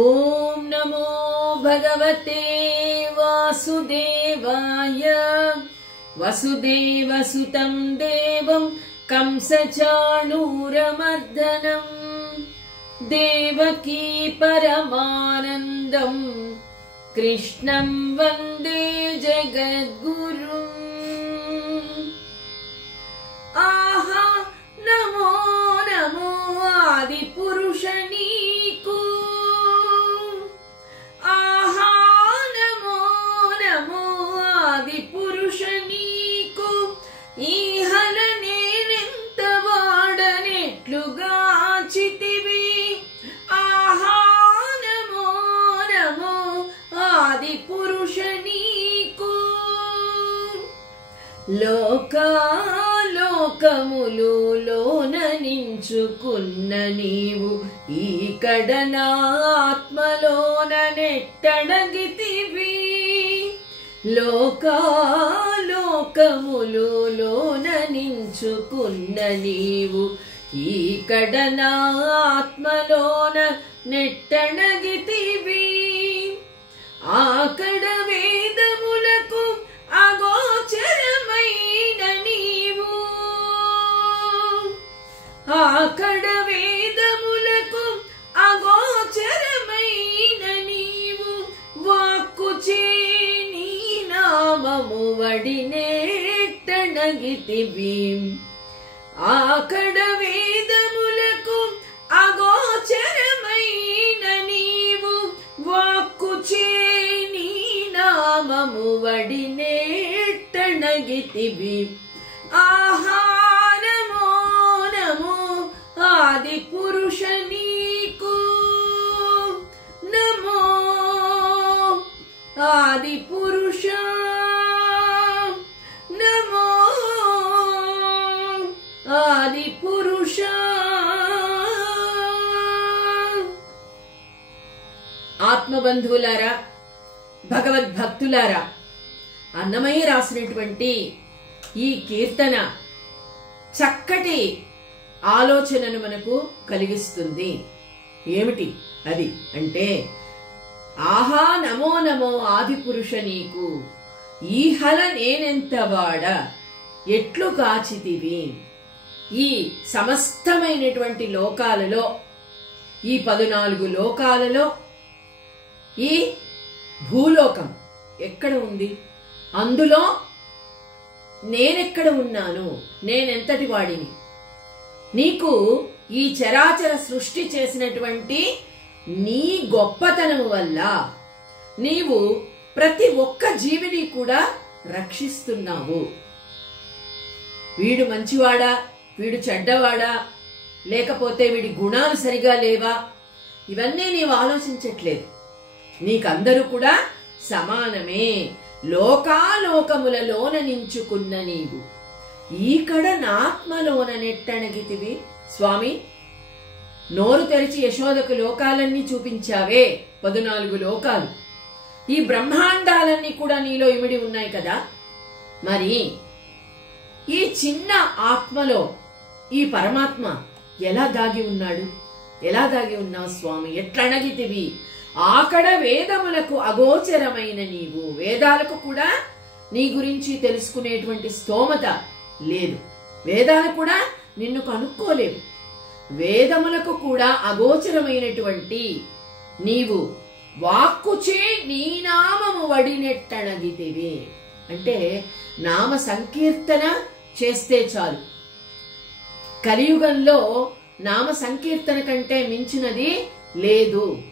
ఓం నమో భగవతే వాసుదేవాయ. వసుదేవసుతం దేవం కంసచాణూరమర్దనం దేవకీ పరమానందం కృష్ణం వందే జగద్గురుం. ఆహా నమో నమో ఆది పురుష నీకు. ఆహా నమో నమో ఆది పురుష నీకు. ఈహన నేనెంత వాడనెట్లుగాచితివి. ఆహా నమో నమో ఆది పురుష నీకు. లోకములు లోన నించుకున్న నీవు ఈకడ నా ఆత్మలోన నెట్టడగితివి. లోకములు లోన నించుకున్న నీవు ఈకడ నా ఆత్మలోన నెట్టడగితివి. ఆకడ వేదములకు అగోచరమైన నీవు. ఆకడ వేదములకు అగోచరమైన నీవు. వాక్కుచే నీ నామము వడినేట్టనగితివి. ఆకడ వేదములకు అగోచరమైన నీవు. వాక్కుచే నీ నామము వడినేట్టనగితివి. ఆహా నమో నమో ఆది పురుష నీకు. నమో ఆది పురుష. నమో ఆది పురుష. ఆత్మబంధువులారా, భగవద్భక్తులారా, అన్నమయ్య రాసినటువంటి ఈ కీర్తన చక్కటి ఆలోచనను మనకు కలిగిస్తుంది. ఏమిటి అది అంటే, ఆహా నమో నమో ఆది పురుష నీకు. ఈహల నేనెంత వాడ ఎట్లు కాచితివి. ఈ సమస్తమైనటువంటి లోకాలలో, ఈ 14 లోకాలలో ఈ భూలోకం ఎక్కడ ఉంది? అందులో నేనెక్కడ ఉన్నాను? నేనెంతటి వాడిని? నీకు ఈ చరాచర సృష్టి చేసినటువంటి నీ గొప్పతనము వల్ల నీవు ప్రతి ఒక్క జీవిని కూడా రక్షిస్తున్నావు. వీడు మంచివాడా, వీడు చెడ్డవాడా, లేకపోతే వీడి గుణాలు సరిగా లేవా, ఇవన్నీ నీవు ఆలోచించట్లేదు. నీకందరూ కూడా సమానమే. లోకాలోకములలోన నించుకున్న నీవు ఈకడ నాత్మలోన నెట్టణగితివి. స్వామి, నోరు తెరిచి యశోదకు లోకాలన్నీ చూపించావే, 14 లోకాలు. ఈ బ్రహ్మాండాలన్నీ కూడా నీలో ఇమిడి ఉన్నాయి కదా. మరి ఈ చిన్న ఆత్మలో ఈ పరమాత్మ ఎలా దాగి ఉన్నాడు? ఎలా దాగి ఉన్నావు స్వామి? ఎట్లణగితివి. ఆకడ వేదములకు అగోచరమైన నీవు. వేదాలకు కూడా నీ గురించి తెలుసుకునేటువంటి స్తోమత లేదు. వేదాలు కూడా నిన్ను కనుక్కోలేవు. వేదములకు కూడా అగోచరమైనటువంటి నీవు వాక్కుచే నీ నామము వడినెట్టనగితివి. అంటే నామ సంకీర్తన చేస్తే చాలు. కలియుగంలో నామ సంకీర్తన కంటే మించినది లేదు.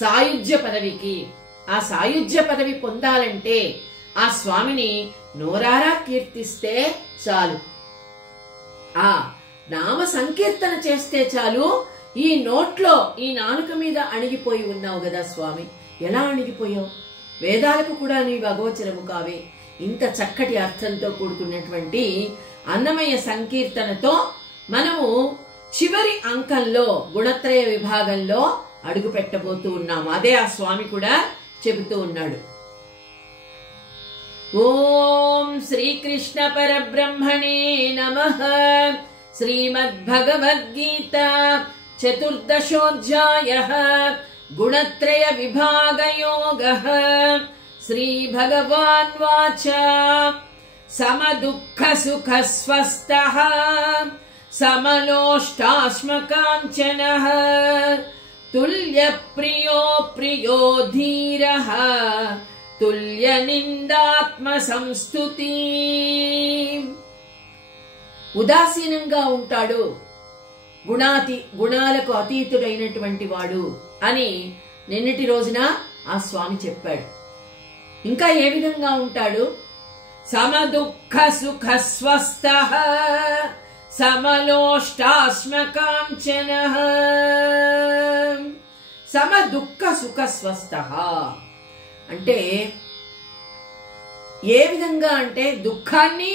సాయుజ్య పదవికి, ఆ సాయుజ్య పదవి పొందాలంటే ఆ స్వామిని నోరారా కీర్తిస్తే చాలు. ఆ నామ సంకీర్తన చేస్తే చాలు. ఈ నోట్లో, ఈ నాలుక మీద అణిగిపోయి ఉన్నావు కదా స్వామి. ఎలా అణిగిపోయావు? వేదాలకు కూడా నీవు అగోచరము కావే. ఇంత చక్కటి అర్థంతో కూడుకున్నటువంటి అన్నమయ్య సంకీర్తనతో మనము చివరి అంకంలో గుణత్రయ విభాగంలో అడుగు పెట్టబోతూ ఉన్నాము. అదే ఆ స్వామి కూడా చెబుతూ ఉన్నాడు. ఓం శ్రీకృష్ణ పరబ్రహ్మణే నమః. శ్రీమద్భగవద్గీత చతుర్దశోధ్యాయః గుణత్రయ విభాగయోగః శ్రీభగవాన్వాచ సమదుఃఖ సుఖ స్వస్థః సమలోష్టాశ్మకాంచనః తుల్యప్రియో ప్రియో ధీరః తుల్యనిందాత్మ సంస్తుతి. ఉదాసీనంగా ఉంటాడు, గుణాలకు అతీతుడైనటువంటి వాడు అని నిన్నటి రోజున ఆ స్వామి చెప్పాడు. ఇంకా ఏ విధంగా ఉంటాడు? సమదుఃఖ సుఖ స్వస్థః సమలోష్టాశ్మకాంచనః. సమదుఃఖ సుఖ స్వస్థః అంటే ఏ విధంగా అంటే దుఃఖాన్ని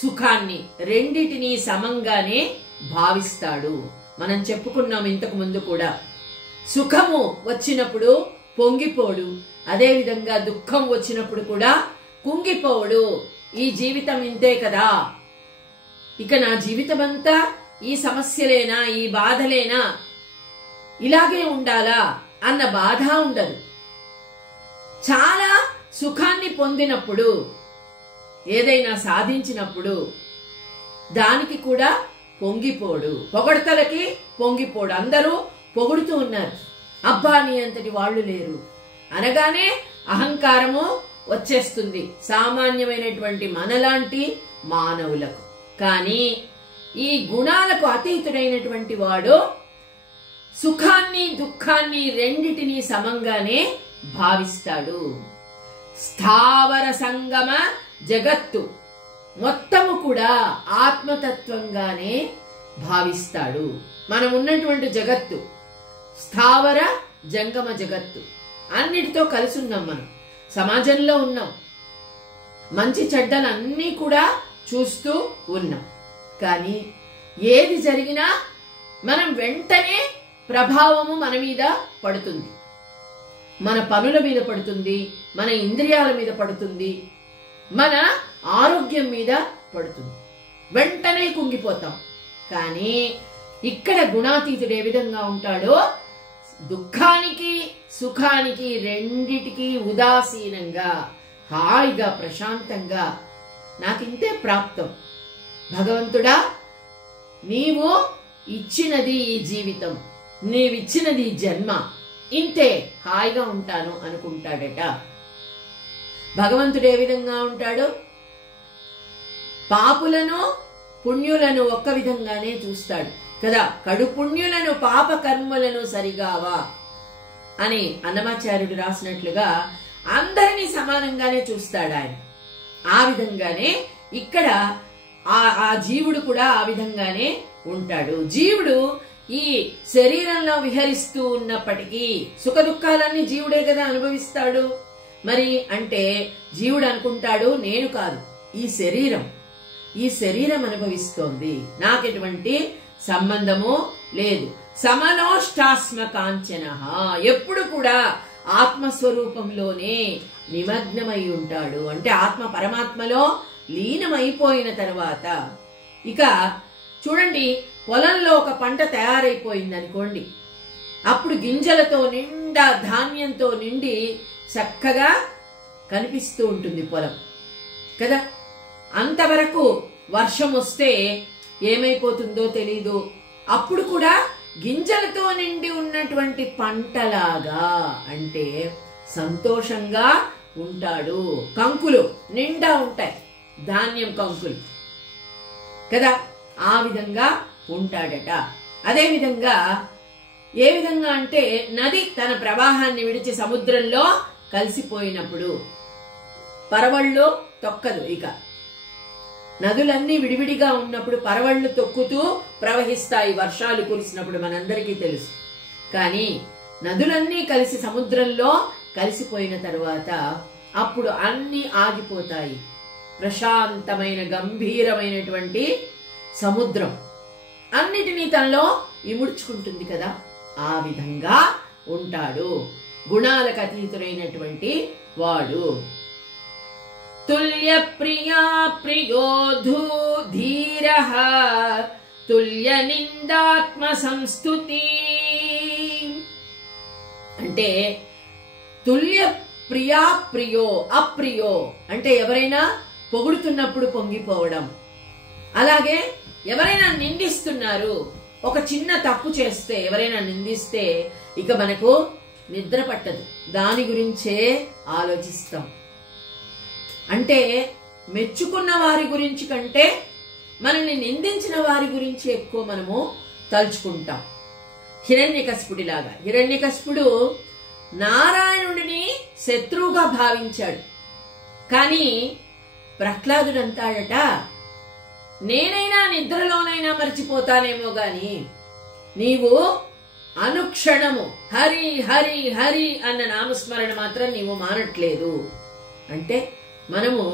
సుఖాన్ని రెండిటిని సమంగానే భావిస్తాడు. మనం చెప్పుకున్నాం ఇంతకు ముందు కూడా. సుఖము వచ్చినప్పుడు పొంగిపోడు, అదే విధంగా దుఃఖం వచ్చినప్పుడు కూడా కుంగిపోడు. ఈ జీవితం ఇంతే కదా, ఇక నా జీవితం అంతా ఈ సమస్యలేనా, ఈ బాధలేనా, ఇలాగే ఉండాలా అన్న బాధ ఉండదు. చాలా సుఖాన్ని పొందినప్పుడు, ఏదైనా సాధించినప్పుడు దానికి కూడా పొంగిపోడు, పొగడ్తలకి పొంగిపోడు. అందరూ పొగుడుతూ ఉన్నారు, అబ్బా నీ అంతటి వాళ్ళు లేరు అనగానే అహంకారము వచ్చేస్తుంది సామాన్యమైనటువంటి మనలాంటి మానవులకు. కానీ ఈ గుణాలకు అతీతుడైనటువంటి వాడు సుఖాన్ని దుఃఖాన్ని రెండిటిని సమంగానే భావిస్తాడు. స్థావర సంగమ జగత్తు మొత్తము కూడా ఆత్మతత్వంగానే భావిస్తాడు. మనం ఉన్నటువంటి జగత్తు స్థావర జంగమ జగత్తు, అన్నిటితో కలిసి ఉన్నాం. మనం సమాజంలో ఉన్నాం, మంచి చెడ్డలన్నీ కూడా చూస్తూ ఉన్నాం. కానీ ఏది జరిగినా మనం వెంటనే ప్రభావము మన మీద పడుతుంది, మన పనుల మీద పడుతుంది, మన ఇంద్రియాల మీద పడుతుంది, మన ఆరోగ్యం మీద పడుతుంది. వెంటనే కుంగిపోతాం. కానీ ఇక్కడ గుణాతీతుడు ఏ విధంగా ఉంటాడో దుఃఖానికి సుఖానికి రెండిటికి ఉదాసీనంగా హాయిగా ప్రశాంతంగా నాకింతే ప్రాప్తం, భగవంతుడా నీవు ఇచ్చినది ఈ జీవితం, నీవిచ్చినది ఈ జన్మ, ఇంతే హాయిగా ఉంటాను అనుకుంటాడట. భగవంతుడు ఏ విధంగా ఉంటాడు? పాపులను పుణ్యులను ఒక్క విధంగానే చూస్తాడు కదా. కడు పుణ్యులను పాప కర్మలను సరిగావా అని అన్నమాచార్యుడు రాసినట్లుగా అందరినీ సమానంగానే చూస్తాడు ఆయన. ఆ విధంగానే ఇక్కడ ఆ జీవుడు కూడా ఆ విధంగానే ఉంటాడు. జీవుడు ఈ శరీరంలో విహరిస్తూ ఉన్నప్పటికీ సుఖ దుఃఖాలన్నీ జీవుడే కదా అనుభవిస్తాడు. మరి అంటే జీవుడు అనుకుంటాడు నేను కాదు, ఈ శరీరం అనుభవిస్తోంది, నాకెటువంటి సంబంధము లేదు. సమనోష్టాస్మకాంచనః ఎప్పుడు కూడా ఆత్మస్వరూపంలోనే నిమగ్నమై ఉంటాడు. అంటే ఆత్మ పరమాత్మలో లీనమైపోయిన తర్వాత ఇక చూడండి, పొలంలో ఒక పంట తయారైపోయింది అనుకోండి, అప్పుడు గింజలతో నిండా ధాన్యంతో నిండి చక్కగా కనిపిస్తూ ఉంటుంది పొలం కదా. అంతవరకు వర్షం వస్తే ఏమైపోతుందో తెలీదు. అప్పుడు కూడా గింజలతో నిండి ఉన్నటువంటి పంటలాగా అంటే సంతోషంగా ఉంటాడు. కంకులు నిండా ఉంటాయి, ధాన్యం కంకులు కదా, ఆ విధంగా ఉంటాడట. అదే విధంగా ఏ విధంగా అంటే నది తన ప్రవాహాన్ని విడిచి సముద్రంలో కలిసిపోయినప్పుడు పరవళ్ళు తొక్కదు. ఇక నదులన్నీ విడివిడిగా ఉన్నప్పుడు పరవళ్ళు తొక్కుతూ ప్రవహిస్తాయి వర్షాలు కురిసినప్పుడు, మనందరికీ తెలుసు. కానీ నదులన్నీ కలిసి సముద్రంలో కలిసిపోయిన తరువాత అప్పుడు అన్ని ఆగిపోతాయి. ప్రశాంతమైన గంభీరమైనటువంటి సముద్రం అన్నిటినీ తనలో ఇముడ్చుకుంటుంది కదా. ఆ విధంగా ఉంటాడు గుణాలకు అతీతుడైనటువంటి వాడు. తుల్య ప్రియా ప్రియోధూ ధీరః తుల్య నిందాత్మ సంస్తుతి. అంటే తుల్య ప్రియా ప్రియో అప్రియో అంటే ఎవరైనా పొగుడుతున్నప్పుడు పొంగిపోవడం, అలాగే ఎవరైనా నిందిస్తున్నారు, ఒక చిన్న తప్పు చేస్తే ఎవరైనా నిందిస్తే ఇక మనకు నిద్ర పట్టదు, దాని గురించే ఆలోచిస్తాం. అంటే మెచ్చుకున్న వారి గురించి కంటే మనల్ని నిందించిన వారి గురించి ఎక్కువ మనము తలుచుకుంటాం. హిరణ్యకశిపుడిలాగా, హిరణ్యకశిపుడు నారాయణుడిని శత్రువుగా భావించాడు. కానీ ప్రహ్లాదుడు అంటాడట, నేనైనా నిద్రలోనైనా మర్చిపోతానేమో గాని నీవు అనుక్షణము హరి హరి హరి అన్న నామస్మరణ మాత్రం నీవు మానట్లేదు. అంటే మనము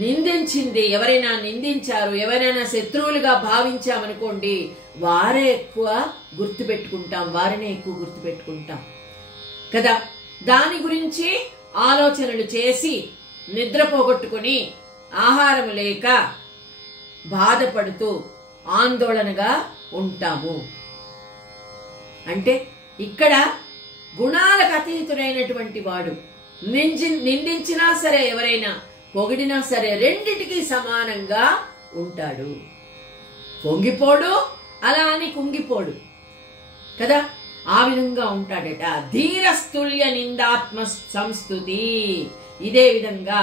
నిందించింది, ఎవరైనా నిందించారు, ఎవరైనా శత్రువులుగా భావించామనుకోండి, వారే ఎక్కువ గుర్తుపెట్టుకుంటాం, వారినే ఎక్కువ గుర్తుపెట్టుకుంటాం కదా. దాని గురించి ఆలోచనలు చేసి నిద్ర పోగొట్టుకుని ఆహారం లేక బాధపడుతూ ఆందోళనగా ఉంటాము. అంటే ఇక్కడ గుణాలకు అతీతుడైనటువంటి వాడు నిందించినా సరే, ఎవరైనా పొగిడినా సరే రెండిటికి సమానంగా ఉంటాడు. పొంగిపోడు, అలా అని కుంగిపోడు కదా, ఆ విధంగా ఉంటాడట. ధీరస్తుల్య నిందాత్మ సంస్తుతి. ఇదే విధంగా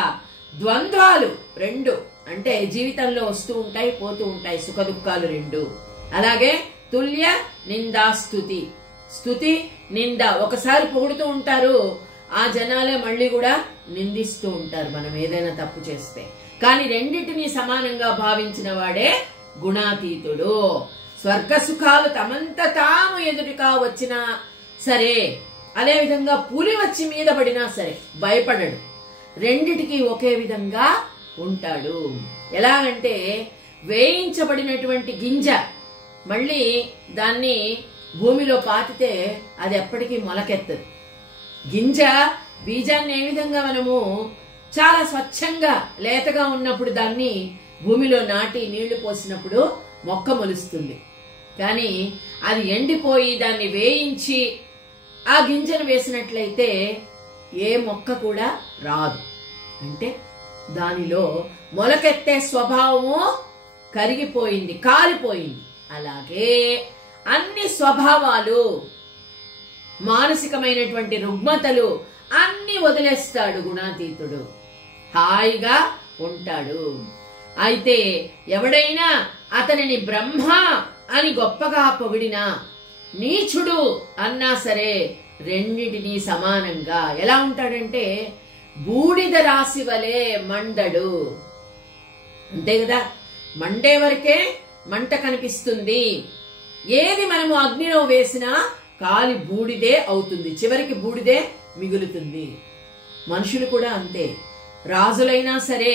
ద్వంద్వాలు రెండు అంటే జీవితంలో వస్తూ ఉంటాయి, పోతూ ఉంటాయి, సుఖ దుఃఖాలు రెండు. అలాగే తుల్య నిందాస్తుతి, స్తుతి నింద. ఒకసారి పొగుడుతూ ఉంటారు, ఆ జనాలే మళ్ళీ కూడా నిందిస్తూ ఉంటారు మనం ఏదైనా తప్పు చేస్తే. కానీ రెండింటినీ సమానంగా భావించిన వాడే గుణాతీతుడు. స్వర్గ సుఖాలు తమంత తాము ఎదుటిగా వచ్చినా సరే, అదే విధంగా పులి వచ్చి మీద పడినా సరే భయపడడు, రెండిటికి ఒకే విధంగా ఉంటాడు. ఎలాగంటే వేయించబడినటువంటి గింజ మళ్ళీ దాన్ని భూమిలో పాతితే అది ఎప్పటికీ మొలకెత్తదు. గింజ బీజాన్ని ఏ విధంగా మనము చాలా స్వచ్ఛంగా లేతగా ఉన్నప్పుడు దాన్ని భూమిలో నాటి నీళ్లు పోసినప్పుడు మొక్క మొలుస్తుంది. కానీ అది ఎండిపోయి దాన్ని వేయించి ఆ గింజను వేసినట్లయితే ఏ మొక్క కూడా రాదు. అంటే దానిలో మొలకెత్తే స్వభావము కరిగిపోయింది, కాలిపోయింది. అలాగే అన్ని స్వభావాలు, మానసికమైనటువంటి రుగ్మతలు అన్ని వదిలేస్తాడు గుణాతీతుడు, హాయిగా ఉంటాడు. అయితే ఎవడైనా అతనిని బ్రహ్మ అని గొప్పగా పొగిడినా, నీచుడు అన్నా సరే రెండిటిని సమానంగా ఎలా ఉంటాడంటే బూడిద రాశి వలె మండడు. అంతే కదా, మండే వరకే మంట కనిపిస్తుంది. ఏది మనము అగ్నిలో వేసినా కాలి బూడిదే అవుతుంది, చివరికి బూడిదే మిగులుతుంది. మనుషులు కూడా అంతే. రాజులైనా సరే,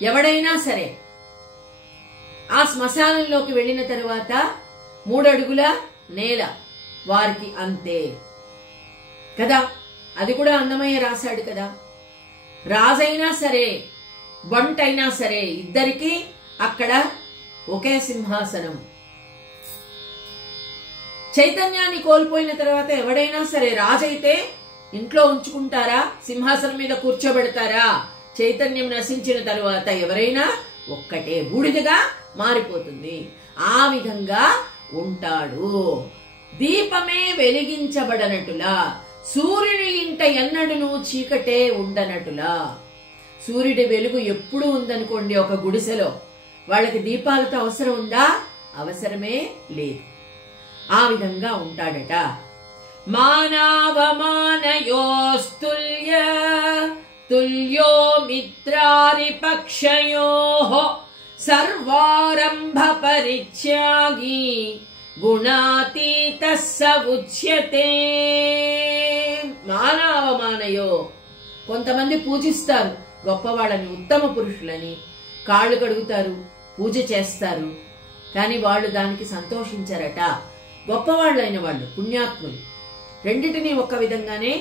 ఎవడైనా సరే ఆ శ్మశానంలోకి వెళ్ళిన తరువాత 3 అడుగుల నేల వారికి అంతే కదా. అది కూడా అన్నమయ్య రాశాడు కదా. రాజైనా సరే, బంటైనా సరే, ఇద్దరికి అక్కడ ఒకే సింహాసనం. చైతన్యాన్ని కోల్పోయిన తర్వాత ఎవడైనా సరే, రాజైతే ఇంట్లో ఉంచుకుంటారా, సింహాసనం మీద కూర్చోబెడతారా? చైతన్యం నశించిన తరువాత ఎవరైనా ఒక్కటే బూడిదగా మారిపోతుంది. ఆ విధంగా ఉంటాడు. దీపమే వెలిగించబడనట్టులా, సూర్యుని ఇంట ఎన్నడును చీకటే ఉండనట్టులా. సూర్యుడి వెలుగు ఎప్పుడు ఉందనుకోండి ఒక గుడిసెలో, వాళ్ళకి దీపాలతో అవసరం ఉందా? అవసరమే లేదు. ఆ విధంగా ఉంటాడట. మానవమానయోస్తుల్య తుల్యో మిత్రారి పక్షయోః సర్వారంభ పరిత్యాగి గుణాతీతః స ఉచ్యతే. మానవమానయో, కొంతమంది పూజిస్తారు గొప్పవాళ్ళని, ఉత్తమ పురుషులని, కాళ్ళు కడుగుతారు, పూజ చేస్తారు. కానీ వాళ్ళు దానికి సంతోషించరట. గొప్పవాళ్ళైన వాళ్ళు, పుణ్యాత్ములు, రెండిటినీ ఒక విధంగానే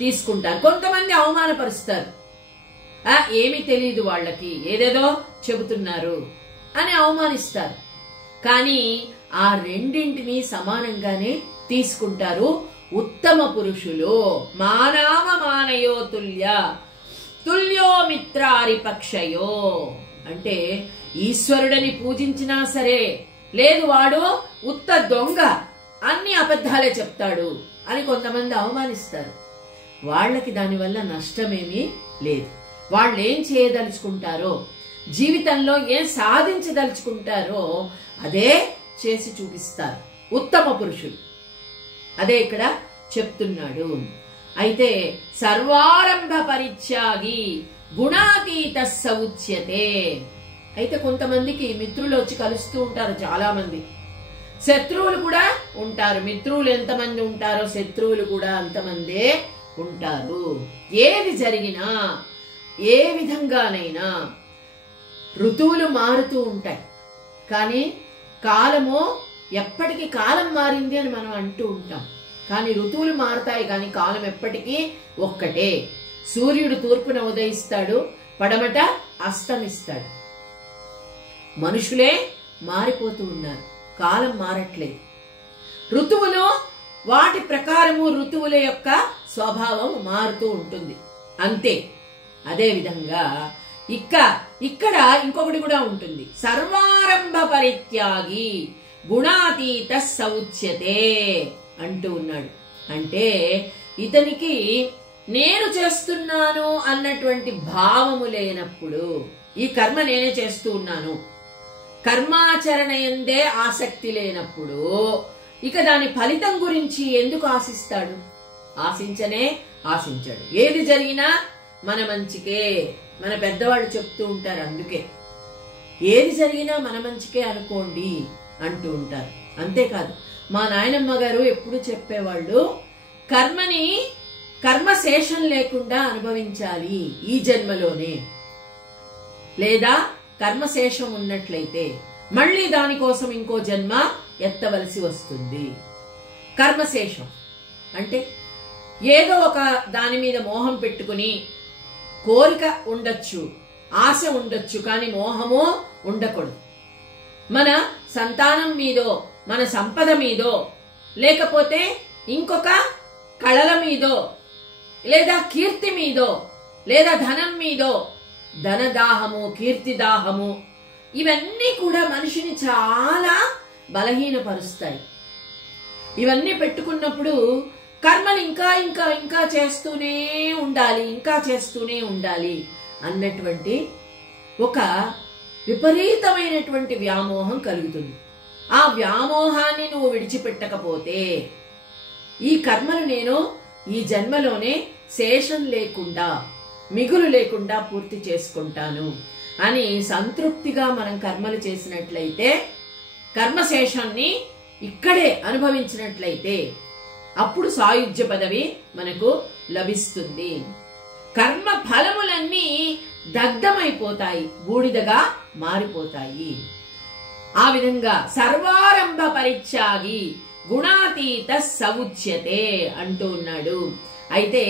తీసుకుంటారు. కొంతమంది అవమానపరుస్తారు, ఏమీ తెలియదు వాళ్ళకి, ఏదేదో చెబుతున్నారు అని అవమానిస్తారు. కానీ ఆ రెండింటినీ సమానంగానే తీసుకుంటారు. ఉత్తమ పురుషులు. మానామ మానయో తుల్య తుల్యో మిత్రారిపక్షయో. అంటే ఈశ్వరుడని పూజించినా సరే, లేదు వాడు ఉత్త దొంగ, అన్ని అబద్ధాలే చెప్తాడు అని కొంతమంది అవమానిస్తారు. వాళ్ళకి దానివల్ల నష్టమేమీ లేదు. వాళ్ళు ఏం చేయదలుచుకుంటారో, జీవితంలో ఏం సాధించదలుచుకుంటారో అదే చేసి చూపిస్తారు ఉత్తమ పురుషులు. అదే ఇక్కడ చెప్తున్నాడు. అయితే సర్వారంభ పరిత్యాగి గుణాతీత సౌచ్యతే. అయితే కొంతమందికి మిత్రులు వచ్చి కలుస్తూ ఉంటారు, చాలా మంది. శత్రువులు కూడా ఉంటారు. మిత్రులు ఎంతమంది ఉంటారో శత్రువులు కూడా అంతమందే ఉంటారు. ఏది జరిగినా, ఏ విధంగానైనా ఋతువులు మారుతూ ఉంటాయి, కానీ కాలము ఎప్పటికీ కాలం మారింది అని మనం అంటూ ఉంటాం. కానీ ఋతువులు మారుతాయి, కానీ కాలం ఎప్పటికీ ఒక్కటే. సూర్యుడు తూర్పున ఉదయిస్తాడు, పడమట అస్తమిస్తాడు. మనుషులే మారిపోతూ ఉన్నారు, కాలం మారట్లేదు. ఋతువులు వాటి ప్రకారము ఋతువుల యొక్క స్వభావం మారుతూ ఉంటుంది, అంతే. అదే విధంగా ఇక్కడ ఇంకొకటి కూడా ఉంటుంది. సర్వారంభ పరిత్యాగి గుణాతీత సౌచ్యతే అంటూ ఉన్నాడు. అంటే ఇతనికి నేను చేస్తున్నాను అన్నటువంటి భావము లేనప్పుడు, ఈ కర్మ నేనే చేస్తూ ఉన్నాను, కర్మాచరణ ఎందే ఆసక్తి లేనప్పుడు ఇక దాని ఫలితం గురించి ఎందుకు ఆశిస్తాడు? ఆశించడు. ఏది జరిగినా మన మంచికే. మన పెద్దవాళ్ళు చెప్తూ ఉంటారు, అందుకే ఏది జరిగినా మన మంచికే అనుకోండి అంటూ ఉంటారు. అంతేకాదు, మా నాయనమ్మ గారు ఎప్పుడు చెప్పేవాళ్ళు, కర్మశేషం లేకుండా అనుభవించాలి ఈ జన్మలోనే. లేదా కర్మశేషం ఉన్నట్లయితే మళ్ళీ దానికోసం ఇంకో జన్మ ఎత్తవలసి వస్తుంది. కర్మశేషం అంటే ఏదో ఒక దాని మీద మోహం పెట్టుకుని, కోరిక ఉండొచ్చు, ఆశ ఉండొచ్చు, కానీ మోహము ఉండకూడదు. మన సంతానం మీదో, మన సంపద మీదో, లేకపోతే ఇంకొక కళల మీదో, లేదా కీర్తి మీదో, లేదా ధనం మీదో, ధనదాహము, కీర్తిదాహము, ఇవన్నీ కూడా మనిషిని చాలా బలహీనపరుస్తాయి. ఇవన్నీ పెట్టుకున్నప్పుడు కర్మలు ఇంకా చేస్తూనే ఉండాలి అన్నటువంటి ఒక విపరీతమైనటువంటి వ్యామోహం కలుగుతుంది. ఆ వ్యామోహాన్ని నువ్వు విడిచిపెట్టకపోతే ఈ కర్మలు నేను ఈ జన్మలోనే శేషం లేకుండా, మిగులు లేకుండా పూర్తి చేసుకుంటాను అని సంతృప్తిగా మనం కర్మలు చేసినట్లయితే, కర్మశేషాన్ని ఇక్కడే అనుభవించినట్లయితే అప్పుడు సాయుజ్య పదవి మనకు లభిస్తుంది. కర్మ ఫలములన్నీ దగ్ధమైపోతాయి, బూడిదగా మారిపోతాయి. ఆ విధంగా సర్వారంభ పరిత్యాగి గుణాతీత సౌచ్యతే అంటూ ఉన్నాడు. అయితే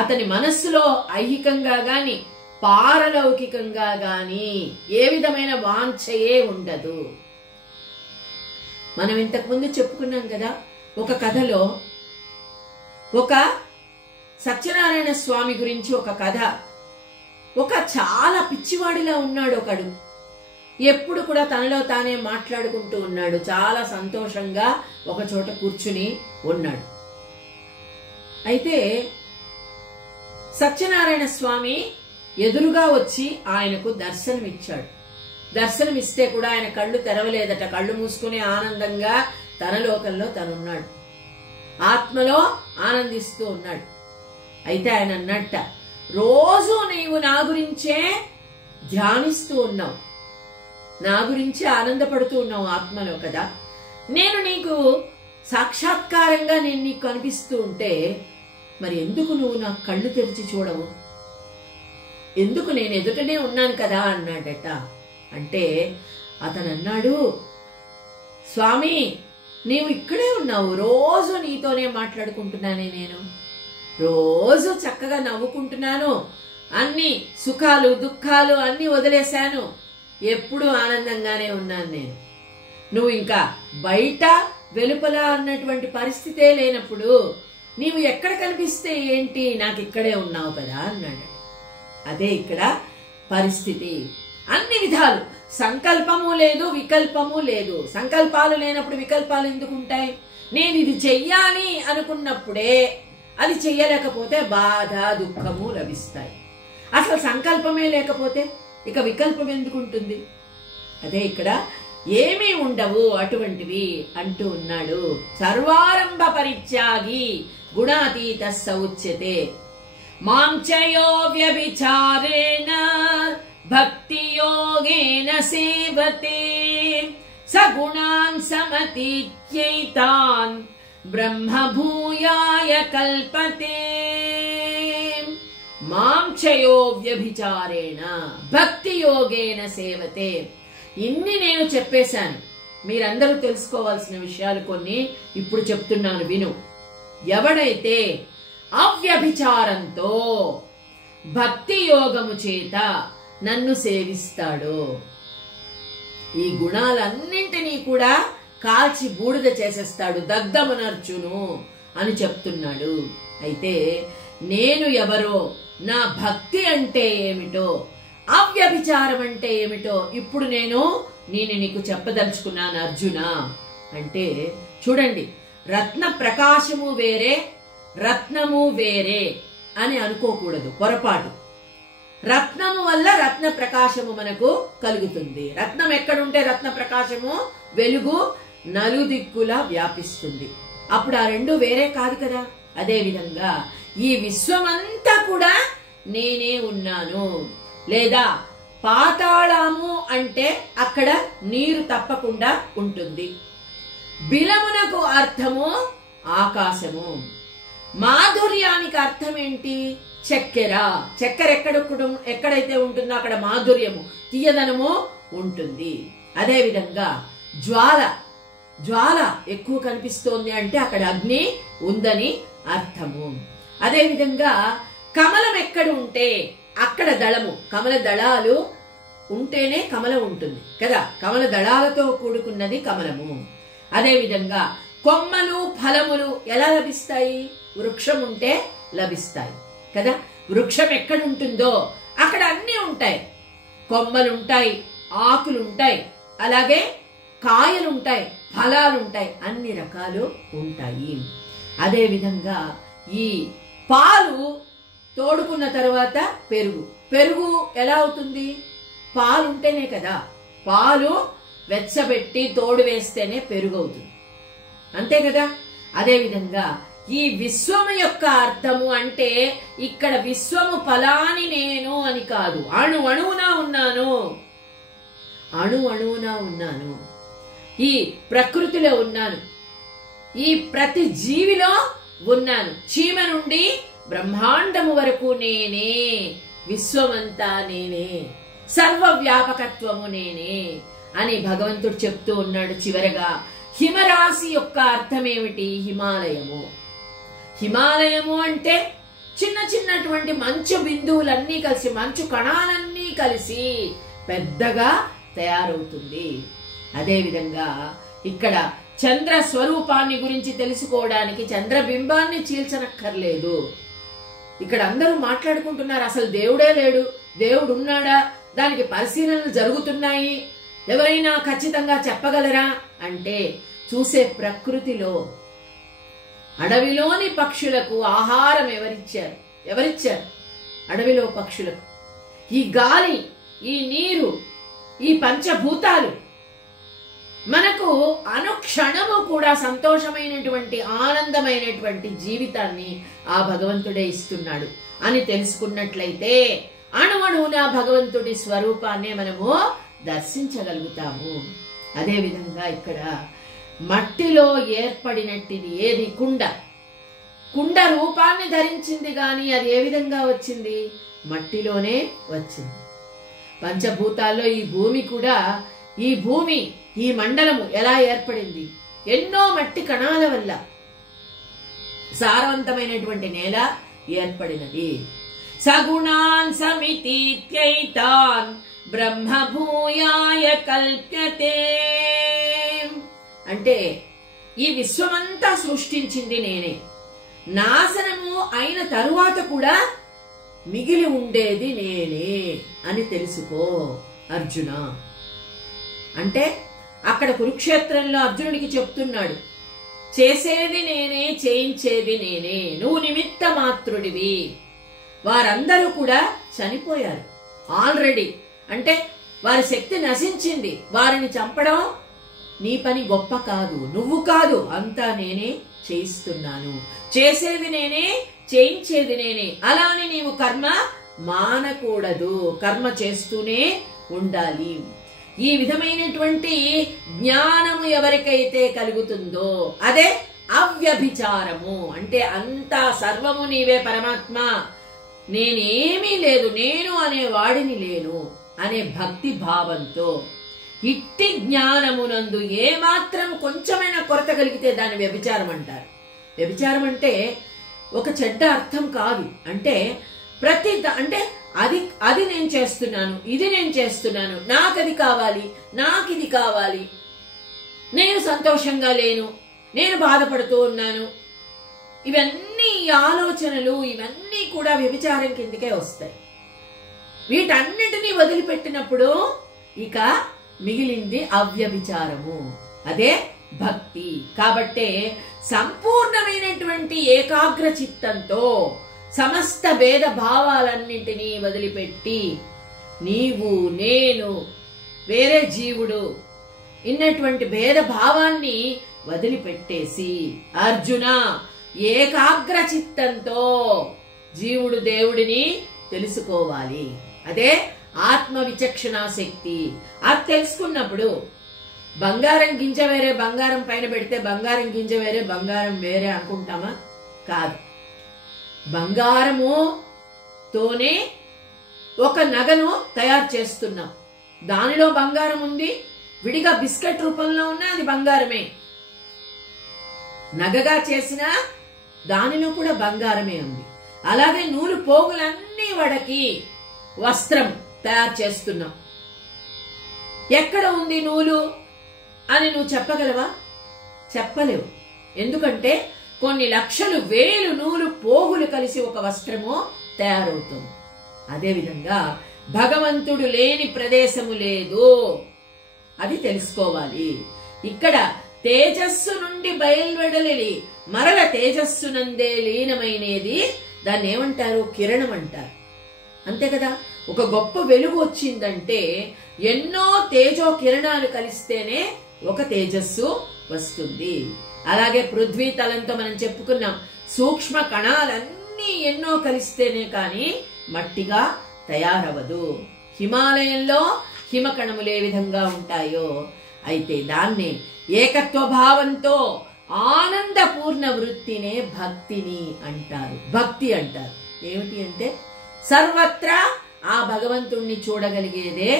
అతని మనస్సులో ఐహికంగా గాని పారలౌకికంగా గాని ఏ విధమైన వాంఛయే ఉండదు. మనం ఇంతకు ముందు చెప్పుకున్నాం కదా, ఒక కథలో ఒక సత్యనారాయణ స్వామి గురించి ఒక కథ. ఒక చాలా పిచ్చివాడిలా ఉన్నాడు ఒకడు. ఎప్పుడు కూడా తనలో తానే మాట్లాడుకుంటూ ఉన్నాడు. చాలా సంతోషంగా ఒక చోట కూర్చుని ఉన్నాడు. అయితే సత్యనారాయణ స్వామి ఎదురుగా వచ్చి ఆయనకు దర్శనమిచ్చాడు. దర్శనమిస్తే కూడా ఆయన కళ్ళు తెరవలేదట. కళ్ళు మూసుకుని ఆనందంగా తన లోకంలో తనున్నాడు, ఆత్మలో ఆనందిస్తూ ఉన్నాడు. అయితే ఆయన అన్నట్ట, రోజు నీవు నా గురించే ధ్యానిస్తూ ఉన్నావు, నా గురించి ఆనందపడుతూ ఉన్నావు ఆత్మలో కదా. నేను నీకు సాక్షాత్కారంగా నేను నీకు కనిపిస్తూ ఉంటే మరి ఎందుకు నువ్వు నా కళ్ళు తెరిచి చూడవు? ఎందుకు? నేను ఎదుటనే ఉన్నాను కదా అన్నాడట. అంటే అతను అన్నాడు, స్వామి నీవు ఇక్కడే ఉన్నావు, రోజు నీతోనే మాట్లాడుకుంటున్నానే, నేను రోజు చక్కగా నవ్వుకుంటున్నాను, అన్ని సుఖాలు దుఃఖాలు అన్ని వదిలేశాను, ఎప్పుడు ఆనందంగానే ఉన్నాను నేను. నువ్వు ఇంకా బయట వెలుపల అన్నటువంటి పరిస్థితే లేనప్పుడు నీవు ఎక్కడ కనిపిస్తే ఏంటి, నాకు ఇక్కడే ఉన్నావు కదా అన్నాడు. అదే ఇక్కడ పరిస్థితి. అన్ని విధాలు సంకల్పము లేదు, వికల్పము లేదు. సంకల్పాలు లేనప్పుడు వికల్పాలు ఎందుకు ఉంటాయి? నేను ఇది చెయ్యాలి అనుకున్నప్పుడే అది చెయ్యలేకపోతే బాధ, దుఃఖము లభిస్తాయి. అసలు సంకల్పమే లేకపోతే ఇక వికల్పం ఎందుకు ఉంటుంది? అదే ఇక్కడ ఏమీ ఉండవు అటువంటివి అంటూ ఉన్నాడు. సర్వారంభ పరిత్యాగి గుణాతీత సౌచ్యతే మాం చయో వ్యభిచారేణ భక్తి యోగేన సేవతే సగుణాన్ సమతీత్యైతాన్ బ్రహ్మ భూయాయ కల్పతే. మాం చయో వ్యభిచారేణ భక్తి యోగేన సేవతే. ఇన్ని నేను చెప్పేశాను. మీరందరూ తెలుసుకోవాల్సిన విషయాలు కొన్ని ఇప్పుడు చెప్తున్నాను, విను. ఎవడైతే అవ్యభిచారంతో భక్తి యోగము చేత నన్ను సేవిస్తాడో, ఈ గుణాలన్నింటినీ కూడా కాల్చి బూడిద చేసేస్తాడు, దగ్ధమునర్చును అని చెప్తున్నాడు. అయితే నేను ఎవరో, నా భక్తి అంటే ఏమిటో, అవ్యభిచారం అంటే ఏమిటో ఇప్పుడు నేను నీకు చెప్పదలుచుకున్నాను అర్జున. అంటే చూడండి, రత్న ప్రకాశము వేరే, రత్నము వేరే అని అనుకోకూడదు, పొరపాటు. రత్నము వల్ల రత్న ప్రకాశము మనకు కలుగుతుంది. రత్నం ఎక్కడుంటే రత్న ప్రకాశము, వెలుగు నలుదిక్కులా వ్యాపిస్తుంది. అప్పుడు ఆ రెండు వేరే కాదు కదా. అదే విధంగా ఈ విశ్వమంతా కూడా నేనే ఉన్నాను. లేదా పాతాళము అంటే అక్కడ నీరు తప్పకుండా ఉంటుంది. బిలమునకు అర్థము ఆకాశము. మాధుర్యానికి అర్థం ఏంటి? చక్కెర. చక్కెర ఎక్కడైతే ఉంటుందో అక్కడ మాధుర్యము, తీయదనము ఉంటుంది. అదే విధంగా జ్వాల, జ్వాల ఎక్కువ కనిపిస్తోంది అంటే అక్కడ అగ్ని ఉందని అర్థము. అదే విధంగా కమలం ఎక్కడ ఉంటే అక్కడ దళము. కమల దళాలు ఉంటేనే కమలం ఉంటుంది కదా. కమల దళాలతో కూడుకున్నది కమలము. అదే విధంగా కొమ్మలు, ఫలములు ఎలా లభిస్తాయి? వృక్షం ఉంటే లభిస్తాయి కదా. వృక్షం ఎక్కడ ఉంటుందో అక్కడ అన్ని ఉంటాయి. కొమ్మలుంటాయి, ఆకులుంటాయి, అలాగే కాయలుంటాయి, ఫలాలుంటాయి, అన్ని రకాలు ఉంటాయి. అదే విధంగా ఈ పాలు తోడుకున్న తర్వాత పెరుగు. పెరుగు ఎలా అవుతుంది? పాలు ఉంటేనే కదా. పాలు వెచ్చబెట్టి తోడు వేస్తేనే పెరుగు అవుతుంది, అంతే కదా. అదే విధంగా ఈ విశ్వము యొక్క అర్థము అంటే ఇక్కడ విశ్వము ఫలాని నేను అని కాదు. అణు అణువునా ఉన్నాను, అణు అణువునా ఉన్నాను. ఈ ప్రకృతిలో ఉన్నాను, ఈ ప్రతి జీవిలో ఉన్నాను. చీమ నుండి బ్రహ్మాండము వరకు నేనే, విశ్వమంతా నేనే, సర్వవ్యాపకత్వము నేనే అని భగవంతుడు చెప్తూ ఉన్నాడు. చివరగా హిమరాశి యొక్క అర్థం ఏమిటి? హిమాలయము. హిమాలయము అంటే చిన్న చిన్నటువంటి మంచు బిందువులన్నీ కలిసి, మంచు కణాలన్నీ కలిసి పెద్దగా తయారవుతుంది. అదే విధంగా ఇక్కడ చంద్ర స్వరూపాన్ని గురించి తెలుసుకోవడానికి చంద్రబింబాన్ని చీల్చనక్కర్లేదు. ఇక్కడ అందరూ మాట్లాడుకుంటున్నారు, అసలు దేవుడే లేడు, దేవుడు ఉన్నాడా, దానికి పరిశీలనలు జరుగుతున్నాయి, ఎవరైనా ఖచ్చితంగా చెప్పగలరా అంటే చూసే ప్రకృతిలో అడవిలోని పక్షులకు ఆహారం ఎవరిచ్చారు? అడవిలో పక్షులకు. ఈ గాలి, ఈ నీరు, ఈ పంచభూతాలు మనకు అనుక్షణము కూడా సంతోషమైనటువంటి, ఆనందమైనటువంటి జీవితాన్ని ఆ భగవంతుడే ఇస్తున్నాడు అని తెలుసుకున్నట్లయితే అణువణువున భగవంతుడి స్వరూపాన్ని మనము దర్శించగలుగుతాము. అదే విధంగా ఇక్కడ మట్టిలో ఏర్పడినట్టిది ఏది? కుండ. కుండ రూపాన్ని ధరించింది గాని అది ఏ విధంగా వచ్చింది? మట్టిలోనే వచ్చింది. పంచభూతాల్లో ఈ భూమి కూడా, ఈ భూమి, ఈ మండలము ఎలా ఏర్పడింది? ఎన్నో మట్టి కణాల వల్ల సారవంతమైనటువంటి నేల ఏర్పడినది. సగుణాన్ సమితీత్యైతాన్ బ్రహ్మ భూయాయ కల్ప్యతే. అంటే ఈ విశ్వమంతా సృష్టించింది నేనే. నాశనము అయిన తరువాత కూడా మిగిలి ఉండేది నేనే అని తెలుసుకో అర్జున. అంటే అక్కడ కురుక్షేత్రంలో అర్జునుడికి చెప్తున్నాడు, చేసేది నేనే, చేయించేది నేనే, నువ్వు నిమిత్త మాత్రుడివి. వారందరూ కూడా చనిపోయారు ఆల్రెడీ. అంటే వారి శక్తి నశించింది. వారిని చంపడం నీ పని గొప్ప కాదు, నువ్వు కాదు, అంతా నేనే చేయిస్తున్నాను. చేసేది నేనే, చేయించేది నేనే. అలానే నీవు కర్మ మానకూడదు, కర్మ చేస్తూనే ఉండాలి. ఈ విధమైనటువంటి జ్ఞానము ఎవరికైతే కలుగుతుందో అదే అవ్యభిచారము. అంటే అంతా సర్వము నీవే పరమాత్మ, నేనేమీ లేదు, నేను అనే వాడిని లేను అనే భక్తి భావంతో ఇట్టి జ్ఞానమునందు ఏమాత్రం కొంచెమైనా కొరత కలిగితే దాన్ని వ్యభిచారం అంటారు. వ్యభిచారం అంటే ఒక చెడ్డ అర్థం కాదు. అంటే అంటే అది నేను చేస్తున్నాను, ఇది నేను చేస్తున్నాను, నాకు అది కావాలి, నాకు ఇది కావాలి, నేను సంతోషంగా లేను, నేను బాధపడుతూ ఉన్నాను, ఇవన్నీ ఆలోచనలు ఇవన్నీ కూడా వ్యభిచారం కిందకే వస్తాయి. వీటన్నిటినీ వదిలిపెట్టినప్పుడు ఇక మిగిలింది అవ్యభిచారము, అదే భక్తి. కాబట్టే సంపూర్ణమైనటువంటి ఏకాగ్ర చిత్తంతో సమస్త భేద భావాలన్నింటినీ వదిలిపెట్టి నీవు, నేను, వేరే జీవుడు ఇన్నటువంటి భేద భావాన్ని వదిలిపెట్టేసి అర్జున ఏకాగ్ర చిత్తంతో జీవుడు దేవుడిని తెలుసుకోవాలి. అదే ఆత్మ విచక్షణ శక్తి. అది తెలుసుకున్నప్పుడు బంగారం గింజ వేరే, బంగారం పైన పెడితే బంగారం గింజ వేరే, బంగారం వేరే అనుకుంటామా? కాదు. బంగారముతోనే ఒక నగను తయారు చేస్తున్నాం, దానిలో బంగారం ఉంది, విడిగా బిస్కెట్ రూపంలో ఉన్న అది బంగారమే. నగగా చేసిన దానిలో కూడా బంగారమే ఉంది. అలాగే నూలు పోగులన్నీ వడకి వస్త్రం తయారు చేస్తున్నాం. ఎక్కడ ఉంది నూలు అని నువ్వు చెప్పగలవా? చెప్పలేవు. ఎందుకంటే కొన్ని లక్షలు వేలు నూలు పోగులు కలిసి ఒక వస్త్రము తయారవుతుంది. అదేవిధంగా భగవంతుడు లేని ప్రదేశము లేదు, అది తెలుసుకోవాలి. ఇక్కడ తేజస్సు నుండి బయలువెడలి మరల తేజస్సునందే లీనమైనది దాన్ని ఏమంటారు? కిరణం అంటారు. అంతే కదా. ఒక గొప్ప వెలుగు వచ్చిందంటే ఎన్నో తేజో కిరణాలు కలిస్తేనే ఒక తేజస్సు వస్తుంది. అలాగే పృథ్వీ తలంతో మనం చెప్పుకున్నాం, సూక్ష్మ కణాలన్నీ ఎన్నో కలిస్తేనే కాని మట్టిగా తయారవదు. హిమాలయంలో హిమకణములు ఏ విధంగా ఉంటాయో అయితే దాన్ని ఏకత్వ భావంతో ఆనందపూర్ణ వృత్తినే భక్తిని అంటారు. భక్తి అంటారు. ఏమిటి అంటే సర్వత్రా ఆ భగవంతుణ్ణి చూడగలిగేదే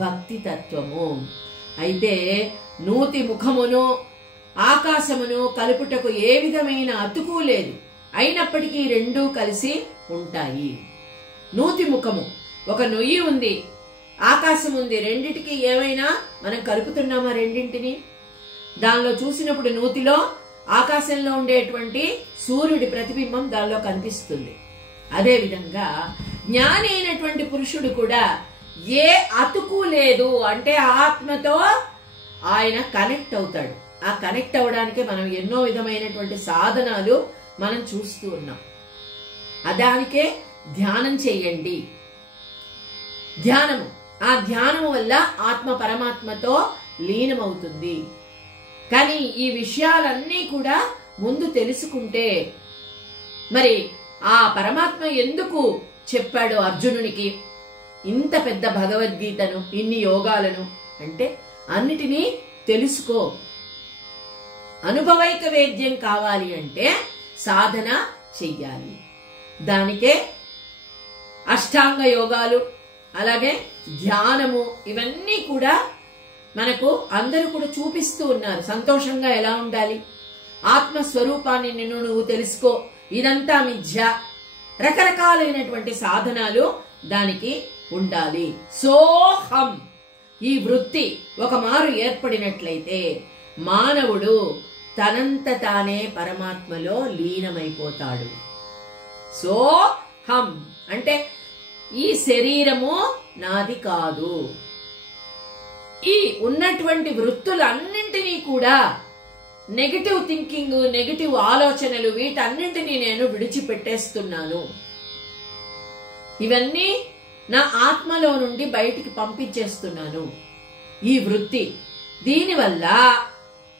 భక్తి తత్వము. అయితే నూతి ముఖమును ఆకాశమును కలుపుటకు ఏ విధమైన అతుకు లేదు, అయినప్పటికీ రెండూ కలిసి ఉంటాయి. నూతి ముఖము, ఒక నొయ్యి ఉంది, ఆకాశం ఉంది, రెండిటికి ఏమైనా మనం కలుపుతున్నామా? రెండింటిని దానిలో చూసినప్పుడు నూతిలో ఆకాశంలో ఉండేటువంటి సూర్యుడి ప్రతిబింబం దానిలో కనిపిస్తుంది. అదే విధంగా జ్ఞాని అయినటువంటి పురుషుడు కూడా ఏ అతుకు లేదు అంటే ఆత్మతో ఆయన కనెక్ట్ అవుతాడు. ఆ కనెక్ట్ అవడానికి మనం ఎన్నో విధమైనటువంటి సాధనాలు మనం చూస్తూ ఉన్నాం. దానికే ధ్యానం చెయ్యండి. ధ్యానము, ఆ ధ్యానము వల్ల ఆత్మ పరమాత్మతో లీనమవుతుంది. కానీ ఈ విషయాలన్నీ కూడా ముందు తెలుసుకుంటే మరి ఆ పరమాత్మ ఎందుకు చెప్పాడు అర్జునునికి ఇంత పెద్ద భగవద్గీతను, ఇన్ని యోగాలను అంటే అన్నిటినీ తెలుసుకో. అనుభవైక వేద్యం కావాలి అంటే సాధన చెయ్యాలి. దానికే అష్టాంగ యోగాలు, అలాగే ధ్యానము, ఇవన్నీ కూడా మనకు అందరూ కూడా చూపిస్తూ ఉన్నారు. సంతోషంగా ఎలా ఉండాలి, ఆత్మస్వరూపాన్ని నిన్ను నువ్వు తెలుసుకో, ఇదంతా మిథ్య, రకరకాలైనటువంటి సాధనాలు దానికి ఉండాలి. సోహం ఈ వృత్తి ఒక మారు ఏర్పడినట్లయితే మానవుడు తనంత తానే పరమాత్మలో లీనమైపోతాడు. సోహం అంటే ఈ శరీరము నాది కాదు, ఈ ఉన్నటువంటి వృత్తులన్నింటినీ కూడా నెగటివ్ థింకింగ్, నెగటివ్ ఆలోచనలు, వీటన్నింటినీ నేను విడిచిపెట్టేస్తున్నాను. ఇవన్నీ నా ఆత్మలో నుండి బయటికి పంపించేస్తున్నాను. ఈ వృత్తి, దీనివల్ల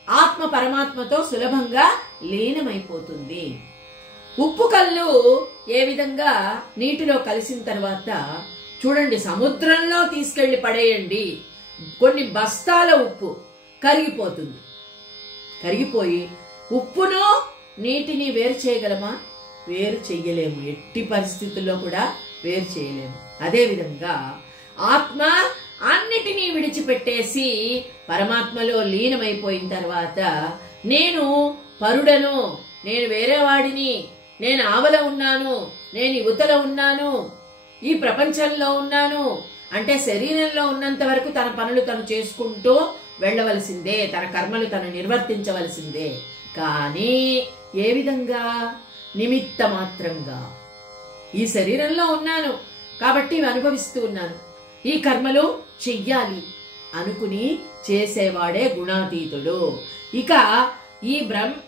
ఆత్మ పరమాత్మతో సులభంగా లీనమైపోతుంది. ఉప్పు కళ్ళు ఏ విధంగా నీటిలో కలిసిన తర్వాత చూడండి, సముద్రంలో తీసుకెళ్లి పడేయండి, కొన్ని బస్తాల ఉప్పు కరిగిపోతుంది. కరిగిపోయి ఉప్పును నీటిని వేరు చేయగలమా? వేరు చెయ్యలేము. ఎట్టి పరిస్థితుల్లో కూడా వేరు చేయలేము. అదేవిధంగా ఆత్మ అన్నిటినీ విడిచిపెట్టేసి పరమాత్మలో లీనమైపోయిన తర్వాత నేను పరుడను, నేను వేరే వాడిని, నేను ఆవల ఉన్నాను, నేను యువతలో ఉన్నాను, ఈ ప్రపంచంలో ఉన్నాను అంటే శరీరంలో ఉన్నంత వరకు తన పనులు తను చేసుకుంటూ వెళ్ళవలసిందే, తన కర్మలు తను నిర్వర్తించవలసిందే. కానీ ఏ విధంగా? నిమిత్త మాత్రంగా. ఈ శరీరంలో ఉన్నాను కాబట్టి అనుభవిస్తూ ఉన్నాను, ఈ కర్మలు చెయ్యాలి అనుకుని చేసేవాడే గుణాతీతుడు. ఇక ఈ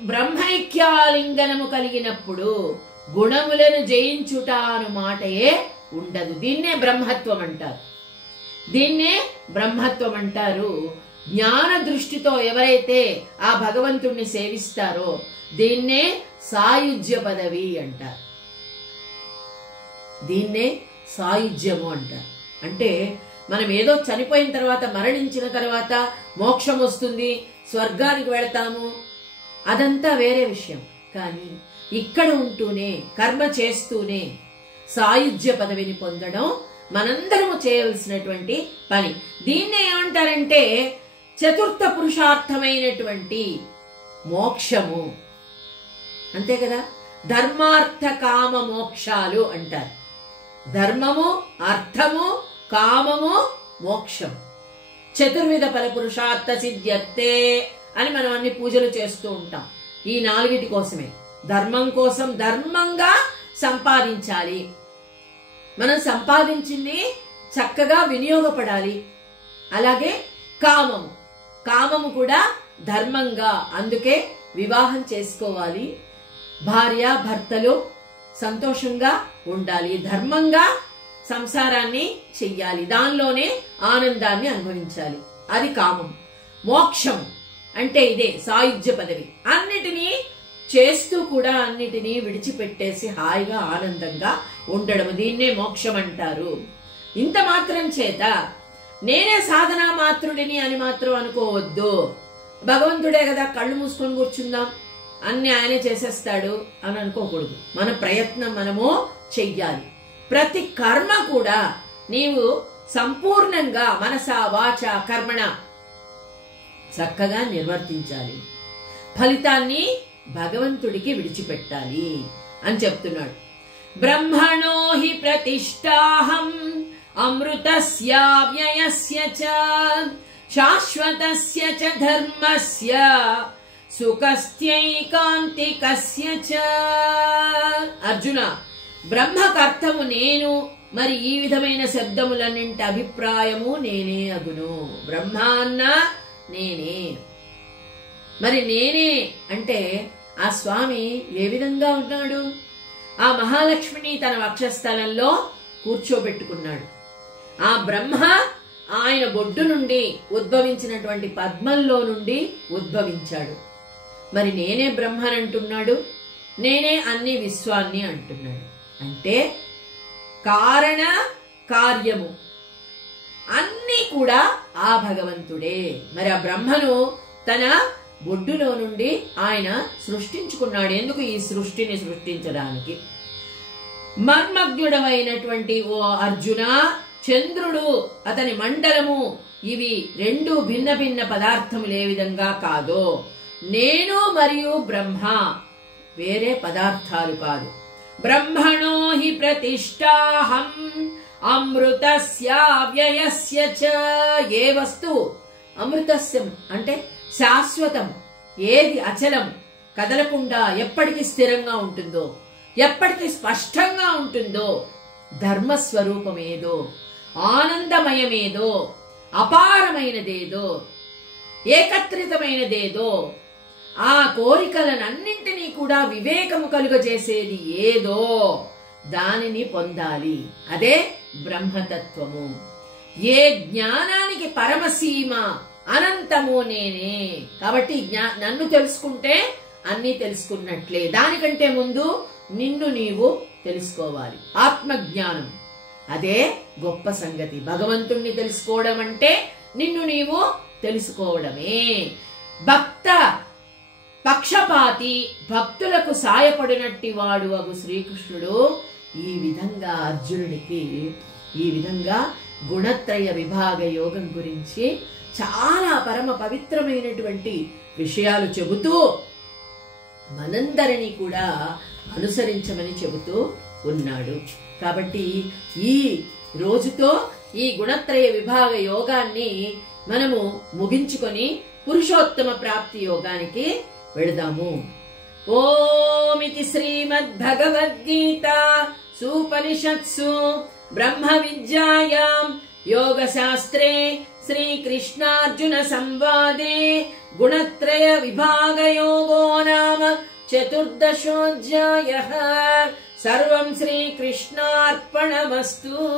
బ్రహ్మైక్యాలింగనము కలిగినప్పుడు గుణములను జయించుట అను మాటయే ఉండదు. దీన్నే బ్రహ్మత్వం అంటారు. దీన్నే బ్రహ్మత్వం అంటారు. జ్ఞాన దృష్టితో ఎవరైతే ఆ భగవంతుణ్ణి సేవిస్తారో దీన్నే సాయుజ్య పదవి అంటారు. దీన్నే సాయుజ్యము అంటారు. అంటే మనం ఏదో చనిపోయిన తర్వాత, మరణించిన తర్వాత మోక్షం వస్తుంది, స్వర్గానికి వెళతాము, అదంతా వేరే విషయం. కానీ ఇక్కడ ఉంటూనే, కర్మ చేస్తూనే సాయుజ్య పదవిని పొందడం మనందరము చేయవలసినటువంటి పని. దీన్నే ఏమంటారంటే చతుర్థ పురుషార్థమైనటువంటి మోక్షము. అంతే కదా, ధర్మార్థ కామ మోక్షాలు అంటారు. ధర్మము, అర్థము, కామము, మోక్షం. చతుర్విధ ఫల పురుషార్థ సిద్ధ్యర్థే అని మనం అన్ని పూజలు చేస్తూ ఉంటాం. ఈ నాలుగిటి కోసమే. ధర్మం కోసం ధర్మంగా సంపాదించాలి, మనం సంపాదించింది చక్కగా వినియోగపడాలి. అలాగే కామము, కామము కూడా ధర్మంగా, అందుకే వివాహం చేసుకోవాలి, భార్య భర్తలు సంతోషంగా ఉండాలి, ధర్మంగా సంసారాన్ని చెయ్యాలి, దానిలోనే ఆనందాన్ని అనుభవించాలి. అది కామం. మోక్షం అంటే ఇదే సాయుజ్య పదవి. అన్నిటినీ చేస్తూ కూడా అన్నిటినీ విడిచిపెట్టేసి హాయిగా ఆనందంగా ఉండడం, దీన్నే మోక్షం అంటారు. ఇంత మాత్రం చేత నేనే సాధనా మాత్రుడిని అని మాత్రం అనుకోవద్దు. భగవంతుడే కదా, కళ్ళు మూసుకొని కూర్చుందాం, అన్ని ఆయనే చేసేస్తాడు అని అనుకోకూడదు. మన ప్రయత్నం మనము చెయ్యాలి. ప్రతి కర్మ కూడా నీవు సంపూర్ణంగా మనస వాచ కర్మణ చక్కగా నిర్వర్తించాలి. ఫలితాన్ని భగవంతుడికి విడిచిపెట్టాలి అని చెప్తున్నాడు. బ్రహ్మణో హి ప్రతిష్టాహం అమృతస్య వ్యయస్య చ శాశ్వతస్య చ ధర్మస్య సుఖస్యైకాంతికస్య చ. అర్జున, బ్రహ్మకర్తము నేను, మరి ఈ విధమైన శబ్దములన్నింటి అభిప్రాయము నేనే అగును. బ్రహ్మ అన్నా నేనే. మరి నేనే అంటే ఆ స్వామి ఏ విధంగా ఉన్నాడు? ఆ మహాలక్ష్మిని తన వక్షస్థలంలో కూర్చోబెట్టుకున్నాడు. ఆ బ్రహ్మ ఆయన బొడ్డు నుండి ఉద్భవించినటువంటి పద్మంలో నుండి ఉద్భవించాడు. మరి నేనే బ్రహ్మని అంటున్నాడు, నేనే అన్ని విశ్వాన్ని అంటున్నాడు. అంటే కారణ కార్యము అన్నీ కూడా ఆ భగవంతుడే. మరి ఆ బ్రహ్మను తన బొడ్డులో నుండి ఆయన సృష్టించుకున్నాడు. ఎందుకు? ఈ సృష్టిని సృష్టించడానికి. మర్మజ్ఞుడమైనటువంటి ఓ అర్జున, చంద్రుడు, అతని మండలము, ఇవి రెండు భిన్న భిన్న పదార్థములు ఏ విధంగా కాదో, నేను మరియు బ్రహ్మ వేరే పదార్థాలు కాదు. బ్రహ్మణో హి ప్రతిష్టాహం అమృతస్య వ్యయస్య చ. ఏ వస్తువు అమృతస్యం అంటే శాశ్వతం, ఏది అచలం, కదలకుండా ఎప్పటికీ స్థిరంగా ఉంటుందో, ఎప్పటికీ స్పష్టంగా ఉంటుందో, ధర్మస్వరూపమేదో, ఆనందమయమేదో, అపారమైనదేదో, ఏకత్రితమైనదేదో, ఆ కోరికలనన్నింటినీ కూడా వివేకము కలుగజేసేది ఏదో దానిని పొందాలి. అదే బ్రహ్మతత్వము. ఏ జ్ఞానానికి పరమసీమ అనంతము నేనే. కాబట్టి నన్ను తెలుసుకుంటే అన్నీ తెలుసుకున్నట్లే. దానికంటే ముందు నిన్ను నీవు తెలుసుకోవాలి. ఆత్మజ్ఞానం అదే గొప్ప సంగతి. భగవంతుణ్ణి తెలుసుకోవడం అంటే నిన్ను నీవు తెలుసుకోవడమే. భక్త పక్షపాతి, భక్తులకు సాయపడినట్టి వాడు అగు శ్రీకృష్ణుడు ఈ విధంగా అర్జునుడికి ఈ విధంగా గుణత్రయ విభాగ యోగం గురించి చాలా పరమ పవిత్రమైనటువంటి విషయాలు చెబుతూ మనందరినీ కూడా అనుసరించమని చెబుతూ ఉన్నాడు. కాబట్టి ఈ రోజుతో ఈ గుణత్రయ విభాగ యోగాన్ని మనము ముగించుకొని పురుషోత్తమ ప్రాప్తి యోగానికి వెళదాము. ఓమితి శ్రీమద్భగవద్గీత సూపనిషత్సు బ్రహ్మ విద్యాయాం యోగ శాస్త్రే శ్రీకృష్ణార్జున సంవాదే గుణత్రయ విభాగ యోగో నామ చతుర్దశోధ్యాయః. సర్వం శ్రీకృష్ణార్పణమస్తు.